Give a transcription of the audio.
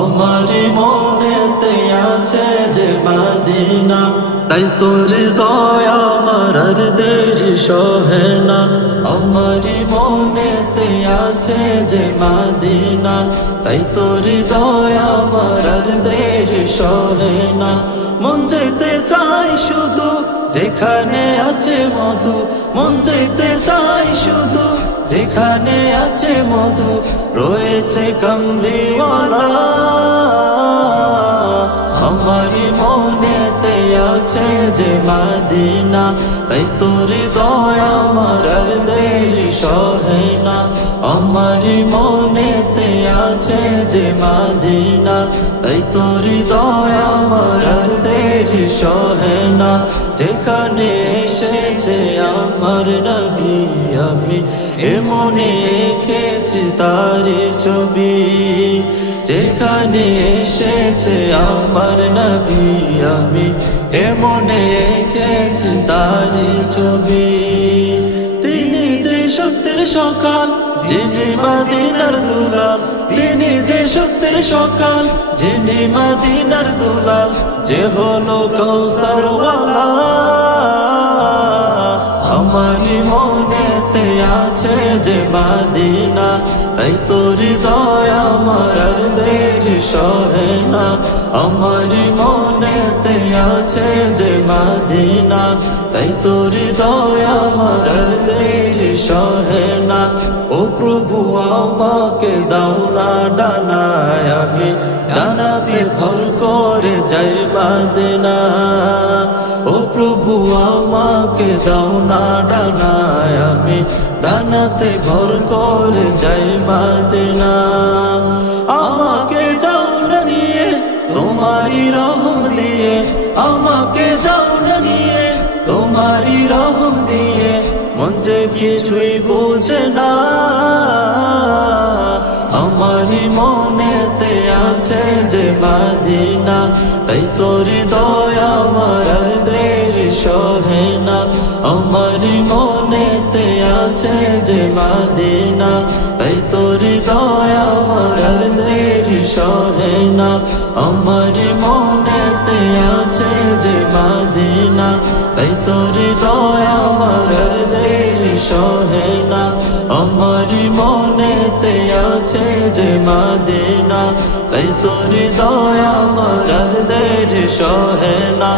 আমার মনেতে আছে যে মদিনা, তাই তোর দয়া আমার আর দেরি সহে না। আমার মনেতে আছে যে মদিনা, তাই তোর দয়া আমার আর দেরি সহে না। মন যেতে চাই শুধু যেখানে আছে মধু, মন যেতে চাই শুধু যেখানে আছে মধু, রয়েছে কামলিওয়ালা। আমার মনেতে আছে যে মদিনা, তাই তোর দয়া আমার আর দেরি সহে না। আমার মনেতে আছে যে মদিনা, তাই তোর দয়া আমার আর দেরি সহে না। যেখানে এসেছে আমার নবী, আমি এমনে এঁকেছি তার ছবি। যেখানে এসেছে আমার নবী, আমি এমনে এঁকেছি তার ছবি। তিনি যে সত্যের সকাল, যিনি মদিনার দুলাল, তিনি যে সত্যের সকাল, যিনি মদিনার দুলাল, যে হলো কৌসরওয়ালা। আমার মনেতে আছে যে মদিনা, তাই তোর দয়া আমার আর দেরি সহে না। আমার মনেতে আছে যে মদিনা, তাই তোর দয়া আমার আর দেরি সহে না। ও প্রভু আমাকে দাও না ডানায়, আমি ডানাতে ভর করে যাই মদিনা। ও প্রভু আমাকে দাও না ডানায়, আমি ডানাতে ভর করে যাই মদিনা। আমাকে যাও না নিয়ে তোমারি রহম দিয়ে, আমাকে যাও না নিয়ে তোমারি রহম দিয়ে, মন যে কিছুই বোঝে না। আমার মনেতে আছে যে মদিনা, তাই তোর দয়া আমার আর দেরি সহে না। আমার মনেতে আছে যে মদিনা, তাই তোর দয়া আমার আর দেরি সহে না। আমার মনেতে আছে যে মদিনা, তাই তোর দয়া আমার আর দেরি সহে না। আমার মনেতে আছে যে মদিনা, তাই তোর দয়া আমার আর দেরি সহে না।